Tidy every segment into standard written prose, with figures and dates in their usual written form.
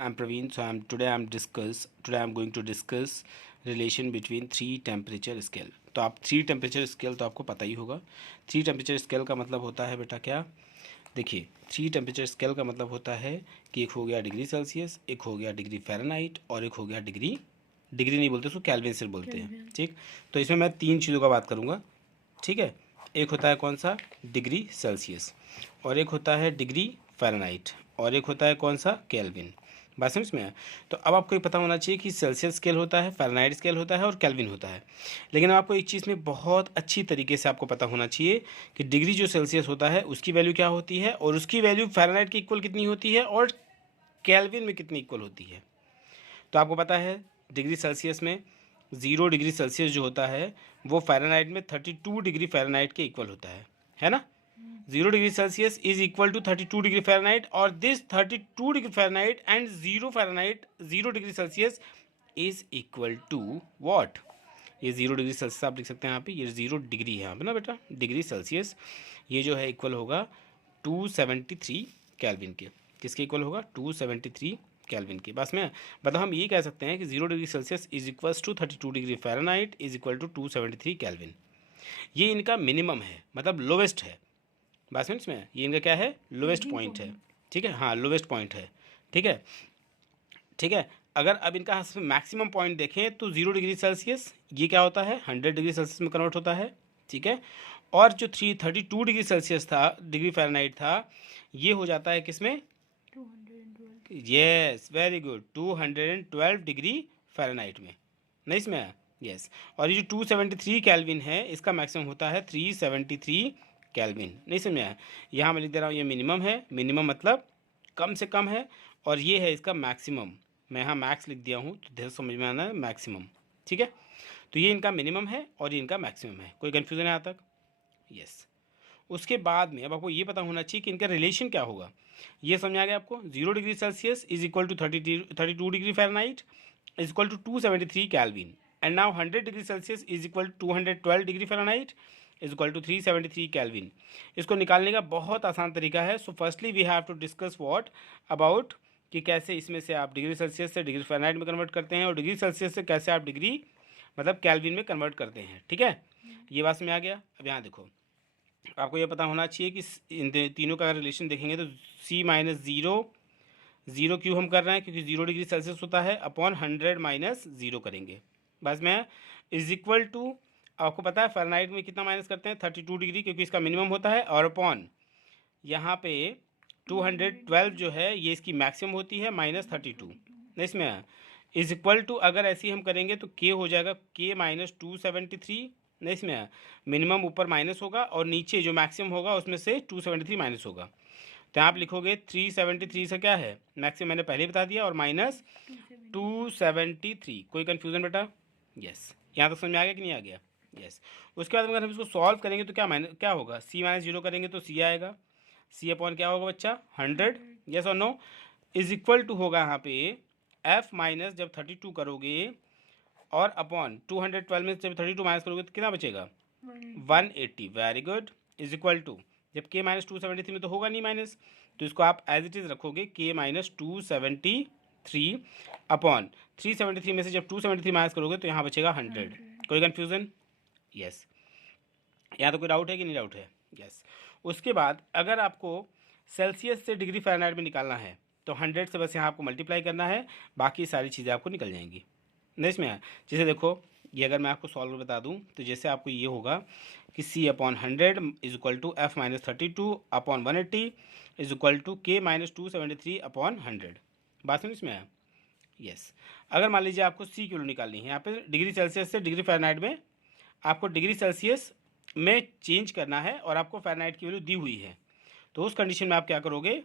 I'm Praveen. So today I'm going to discuss relation between three temperature scale. तो आप three temperature scale तो आपको पता ही होगा. थ्री टेम्परेचर स्केल का मतलब होता है बेटा क्या, देखिए थ्री टेम्परेचर स्केल का मतलब होता है कि एक हो गया डिग्री सेल्सियस, एक हो गया डिग्री फ़ारेनहाइट और एक हो गया डिग्री नहीं बोलते उसको केल्विन से बोलते हैं. ठीक, तो इसमें मैं तीन चीज़ों का बात करूँगा. ठीक है, एक होता है कौन सा, डिग्री सेल्सियस, और एक होता है डिग्री फ़ारेनहाइट, और एक होता है कौन सा, केल्विन. बात समझ में आया. तो अब आपको ये पता होना चाहिए कि सेल्सियस स्केल होता है, फ़ारेनहाइट स्केल होता है और केल्विन होता है. लेकिन आपको एक चीज़ में बहुत अच्छी तरीके से आपको पता होना चाहिए कि डिग्री जो सेल्सियस होता है उसकी वैल्यू क्या होती है और उसकी वैल्यू फ़ारेनहाइट के इक्वल कितनी होती है और केल्विन में कितनी इक्वल होती है. तो आपको पता है डिग्री सेल्सियस में 0 डिग्री सेल्सियस जो होता है वो फ़ारेनहाइट में 32 डिग्री फ़ारेनहाइट के इक्वल होता है ना. 0 degree Celsius is equal to 32 degree Fahrenheit, और this 32 degree Fahrenheit and 0 Fahrenheit 0 degree Celsius is equal to what. ये 0 डिग्री सेल्सियस आप लिख सकते हैं यहाँ पे, ये 0 डिग्री है यहाँ पे ना बेटा, डिग्री सेल्सियस. ये जो है इक्वल होगा 273 केल्विन के. किसके इक्वल होगा, 273 केल्विन के. बस में मतलब हम ये कह सकते हैं कि 0 degree Celsius is equals to 32 degree Fahrenheit is equal to 273 kelvin. ये इनका मिनिमम है, मतलब लोवेस्ट है. बात समझ में, ये इनका क्या है, लोवेस्ट पॉइंट है. ठीक है, हाँ लोवेस्ट पॉइंट है. ठीक है, ठीक है. अगर अब इनका मैक्सिमम पॉइंट देखें तो 0 डिग्री सेल्सियस ये क्या होता है, 100 डिग्री सेल्सियस में कन्वर्ट होता है. ठीक है, और जो 32 डिग्री सेल्सियस था, डिग्री फ़ारेनहाइट था, ये हो जाता है किसमें, 212. Yes, very good, 212 degree Fahrenheit में. नहीं इसमें आया, यस. और ये जो 273 केल्विन है इसका मैक्सिमम होता है 373 केल्विन. नहीं समझ में आया. यहाँ मैं लिख दे रहा हूँ ये मिनिमम है, मिनिमम मतलब कम से कम है, और ये है इसका मैक्सिमम. मैं यहाँ मैक्स लिख दिया हूँ तो ध्यान समझ में आना है, मैक्सिमम. ठीक है, तो ये इनका मिनिमम है और ये इनका मैक्सिमम है. कोई कन्फ्यूज़न है यहाँ तक, यस. उसके बाद में अब आपको ये पता होना चाहिए कि इनका रिलेशन क्या होगा. ये समझ आ गया आपको, 0 degree Celsius is equal to 32 degree Fahrenheit is equal to 273 kelvin, and now 100 degree Celsius is equal to 212 degree Fahrenheit is equal to 373 kelvin. इसको निकालने का बहुत आसान तरीका है. So firstly we have to discuss what about कि कैसे इसमें से आप डिग्री सेल्सियस से डिग्री फ़ारेनहाइट में कन्वर्ट करते हैं और डिग्री सेल्सियस से कैसे आप डिग्री मतलब केल्विन में कन्वर्ट करते हैं. ठीक है, ये बात में आ गया. अब यहाँ देखो, आपको ये पता होना चाहिए कि इन तीनों का रिलेशन देखेंगे तो C माइनस ज़ीरो क्यों हम कर रहे हैं, क्योंकि 0 डिग्री सेल्सियस होता है अपॉन 100 माइनस ज़ीरो करेंगे. बस में इज इक्वल टू, आपको पता है फ़ारेनहाइट में कितना माइनस करते हैं, 32 डिग्री, क्योंकि इसका मिनिमम होता है, और अपॉन यहाँ पे 212 जो है ये इसकी मैक्सिमम होती है माइनस 32. इसमें इज इक्वल टू, अगर ऐसे ही हम करेंगे तो के हो जाएगा के माइनस 273. नहीं इसमें मिनिमम ऊपर माइनस होगा और नीचे जो मैक्सिमम होगा उसमें से 273 माइनस होगा. तो आप लिखोगे 373 से क्या है मैक्सिमम, मैंने पहले ही बता दिया, और माइनस 273. कोई कन्फ्यूज़न बेटा, यस. यहाँ तक समझ में आ गया कि नहीं आ गया, यस. उसके बाद अगर हम इसको सॉल्व करेंगे तो क्या होगा, सी माइनस जीरो करेंगे तो सी आएगा. सी अपॉन क्या होगा बच्चा, 100. यस और नो. इज इक्वल टू होगा यहाँ पे एफ माइनस जब 32 करोगे और अपॉन 212 में जब 32 माइनस करोगे तो कितना बचेगा, 180. Very good. Is equal to, जब के माइनस 273 में तो होगा नहीं माइनस, तो इसको आप एज इट इज़ रखोगे के माइनस 273 अपॉन 373 में से जब 273 माइनस करोगे तो यहाँ बचेगा 100. कोई कन्फ्यूज़न, यस. यहाँ तो कोई डाउट है कि नहीं डाउट है, यस. उसके बाद अगर आपको सेल्सियस से डिग्री फ़ारेनहाइट में निकालना है तो 100 से बस यहाँ आपको मल्टीप्लाई करना है, बाकी सारी चीज़ें आपको निकल जाएंगी. नहीं इसमें है, जैसे देखो ये अगर मैं आपको सॉल्व बता दूं तो जैसे आपको ये होगा कि C upon 100 is equal to F minus 32 upon 180 is equal to K minus 273 upon 100. बात समझ में आया, यस. अगर मान लीजिए आपको C की वैल्यू निकालनी है, यहाँ पे डिग्री सेल्सियस से डिग्री फ़ारेनहाइट में आपको डिग्री सेल्सियस में चेंज करना है और आपको फ़ारेनहाइट की वैल्यू दी हुई है, तो उस कंडीशन में आप क्या करोगे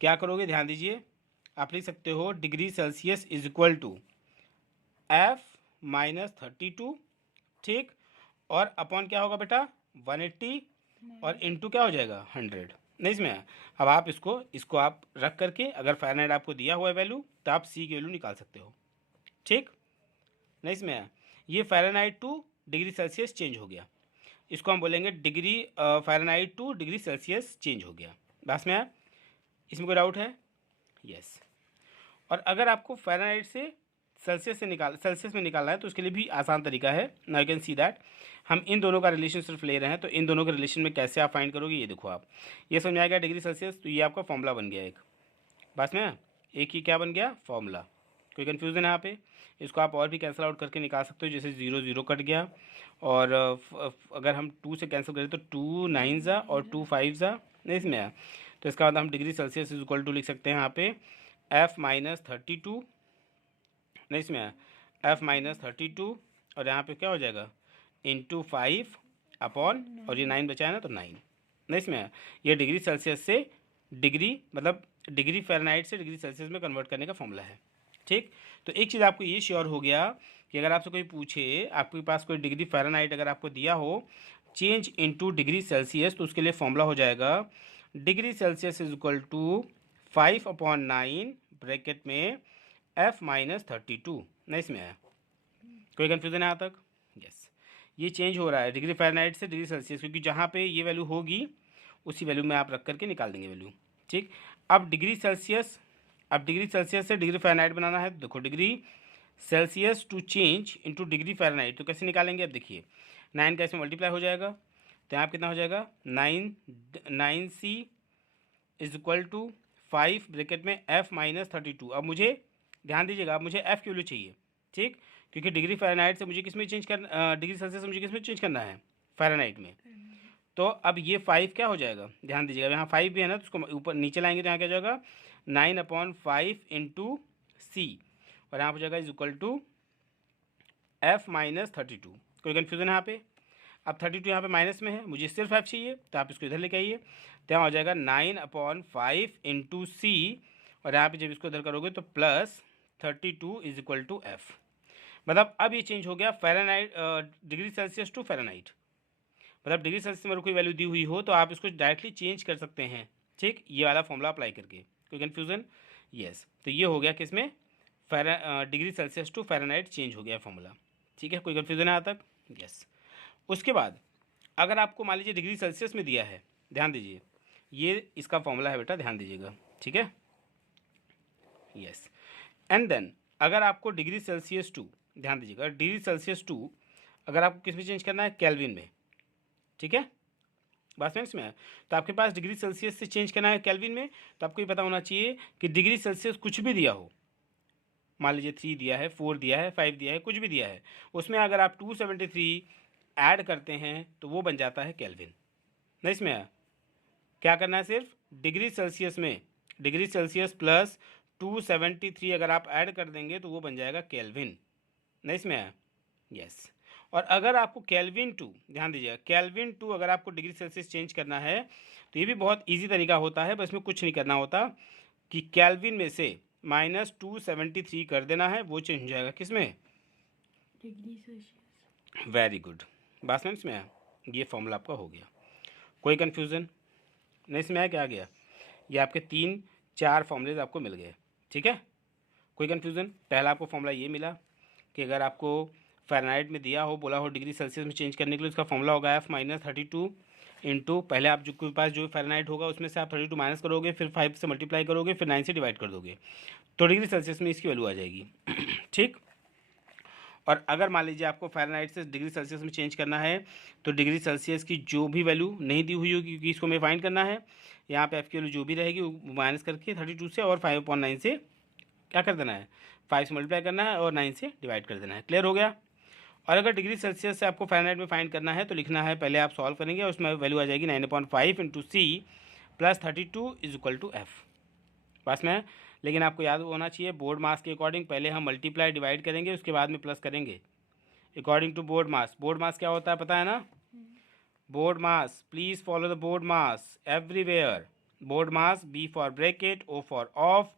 क्या करोगे, ध्यान दीजिए. आप लिख सकते हो degree Celsius is equal to F minus 32. ठीक, और अपॉन क्या होगा बेटा 180, और इनटू क्या हो जाएगा 100. नहीं इसमें अब आप इसको आप रख करके अगर फ़ारेनहाइट आपको दिया हुआ है वैल्यू तो आप सी की वैल्यू निकाल सकते हो. ठीक, नहीं इसमें ये Fahrenheit two degree Celsius change हो गया, इसको हम बोलेंगे degree Fahrenheit two degree Celsius change हो गया. बस में इसमें कोई डाउट है, यस। और अगर आपको फ़ारेनहाइट से सेल्सियस में निकालना है तो उसके लिए भी आसान तरीका है। Now you can see that हम इन दोनों का रिलेशन सिर्फ ले रहे हैं, तो इन दोनों के रिलेशन में कैसे आप फाइंड करोगे ये देखो। आप ये समझ में आएगा डिग्री सेल्सियस, तो ये आपका फॉर्मूला बन गया एक, बस में एक ही क्या बन गया फॉर्मूला। कोई कन्फ्यूज़न है यहाँ पे? इसको आप और भी कैंसिल आउट करके निकाल सकते हो, जैसे 0 0 कट गया, और अगर हम 2 से कैंसिल करें तो 2 9 ज़ा और 2 5 ज़ा नहीं इसमें आया, तो इसका मतलब हम degree Celsius is equal to लिख सकते हैं यहाँ पे F-32 नहीं इसमें आया F-32, और यहाँ पे क्या हो जाएगा इंटू 5 अपॉन, और ये 9 बचा है ना तो 9 नहीं इसमें आया। ये डिग्री सेल्सियस से डिग्री मतलब डिग्री फ़ारेनहाइट से डिग्री सेल्सियस में कन्वर्ट करने का फॉर्मूला है। ठीक, तो एक चीज़ आपको ये श्योर हो गया कि अगर आपसे कोई पूछे, आपके पास कोई डिग्री फ़ारेनहाइट अगर आपको दिया हो चेंज इनटू डिग्री सेल्सियस, तो उसके लिए फॉर्मूला हो जाएगा degree Celsius is equal to 5/9 bracket में F-32 नहीं इसमें आया। कोई कन्फ्यूज़न है यहाँ तक? यस, ये चेंज हो रहा है डिग्री फ़ारेनहाइट से डिग्री सेल्सियस, क्योंकि जहाँ पे ये वैल्यू होगी उसी वैल्यू में आप रख करके निकाल देंगे वैल्यू। ठीक, अब डिग्री सेल्सियस से डिग्री फ़ारेनहाइट बनाना है, तो देखो degree Celsius to change into degree Fahrenheit, तो कैसे निकालेंगे? अब देखिए 9 का इसमें मल्टीप्लाई हो जाएगा, तो यहाँ कितना हो जाएगा 9C is equal to 5 bracket में F-32। अब मुझे ध्यान दीजिएगा, अब मुझे F की वैल्यू चाहिए। ठीक, क्योंकि डिग्री फ़ारेनहाइट से मुझे किस में चेंज करना, डिग्री सेल्सियस से मुझे किस में चेंज करना है फ़ारेनहाइट में। तो अब ये 5 क्या हो जाएगा, ध्यान दीजिएगा यहाँ 5 भी है ना, तो उसको ऊपर नीचे लाएंगे तो यहाँ क्या हो जाएगा 9/5 इंटू C, और यहाँ पर जाएगा इज इक्वल टू F-32। कोई कन्फ्यूज़न है यहाँ पे? अब 32 यहाँ पे माइनस में है, मुझे सिर्फ F चाहिए, तो आप इसको इधर लेके आइए, तो यहाँ हो जाएगा 9/5 इंटू C, और यहाँ पे जब इसको इधर करोगे तो plus 32 is equal to F। मतलब अब ये चेंज हो गया Fahrenheit degree Celsius to Fahrenheit. मतलब डिग्री सेल्सियस में कोई वैल्यू दी हुई हो तो आप इसको डायरेक्टली चेंज कर सकते हैं। ठीक, ये वाला फॉर्मूला अप्लाई करके। कोई कन्फ्यूज़न? यस, तो ये हो गया किसमें degree Celsius to Fahrenheit change हो गया फॉर्मूला। ठीक है, कोई कन्फ्यूज़न है यहाँ तक? यस। उसके बाद अगर आपको मान लीजिए डिग्री सेल्सियस में दिया है, ध्यान दीजिए ये इसका फॉर्मूला है बेटा, ध्यान दीजिएगा। ठीक है, यस। एंड देन अगर आपको डिग्री सेल्सियस टू, ध्यान दीजिएगा डिग्री सेल्सियस टू अगर आपको किस में चेंज करना है, केल्विन में। ठीक है, बात समझ में आया? तो आपके पास डिग्री सेल्सियस से चेंज करना है केल्विन में, तो आपको ये पता होना चाहिए कि डिग्री सेल्सियस कुछ भी दिया हो, मान लीजिए 3 दिया है, 4 दिया है, 5 दिया है, कुछ भी दिया है, उसमें अगर आप 273 ऐड करते हैं तो वो बन जाता है केल्विन। नहीं इसमें आया? क्या करना है, सिर्फ डिग्री सेल्सियस में डिग्री सेल्सियस प्लस 273 अगर आप ऐड कर देंगे तो वो बन जाएगा केल्विन। नहीं इसमें आया? यस। और अगर आपको केल्विन टू, ध्यान दीजिएगा केल्विन टू अगर आपको डिग्री सेल्सियस चेंज करना है तो ये भी बहुत ईजी तरीका होता है, बस में कुछ नहीं करना होता कि केल्विन में से -273 कर देना है, वो चेंज हो जाएगा किस में, डिग्री सेल्सियस। वेरी गुड, बात समझ में आया? ये फॉर्मूला आपका हो गया। कोई कन्फ्यूज़न नहीं इसमें आया? क्या आ गया? ये आपके 3-4 फॉर्मूलेज आपको मिल गए। ठीक है, कोई कन्फ्यूज़न? पहला आपको फॉर्मूला ये मिला कि अगर आपको फ़ारेनहाइट में दिया हो, बोला हो डिग्री सेल्सियस में चेंज करने के लिए, उसका फॉर्मूला होगा F-32 इंटू पहले आप जो के पास जो फ़ारेनहाइट होगा उसमें से आप 32 माइनस करोगे, फिर 5 से मल्टीप्लाई करोगे, फिर 9 से डिवाइड कर दोगे, तो डिग्री सेल्सियस में इसकी वैल्यू आ जाएगी। ठीक, और अगर मान लीजिए आपको फ़ारेनहाइट से डिग्री सेल्सियस में चेंज करना है तो डिग्री सेल्सियस की जो भी वैल्यू नहीं दी हुई होगी, क्योंकि इसको हमें फाइंड करना है, यहाँ पे F की वैल्यू जो भी रहेगी वो माइनस करके 32 से और 5/9 से क्या कर देना है, 5 से मल्टीप्लाई करना है और 9 से डिवाइड कर देना है। क्लियर हो गया? और अगर डिग्री सेल्सियस से आपको फ़ारेनहाइट में फाइंड करना है तो लिखना है, पहले आप सॉल्व करेंगे और उसमें वैल्यू आ जाएगी 9/5 into C plus 32 is equal to F। बस में, लेकिन आपको याद होना चाहिए बोर्ड मास के अकॉर्डिंग पहले हम मल्टीप्लाई डिवाइड करेंगे, उसके बाद में प्लस करेंगे according to BODMAS. BODMAS क्या होता है पता है ना? BODMAS, please follow the BODMAS everywhere. BODMAS, B for bracket, O for of,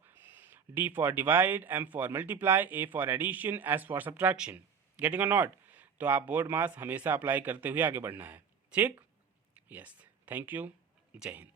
D for divide, M for multiply, A for addition, S for subtraction. Getting or not? तो आप board मास हमेशा apply करते हुए आगे बढ़ना है। ठीक, yes, thank you, जय हिंद।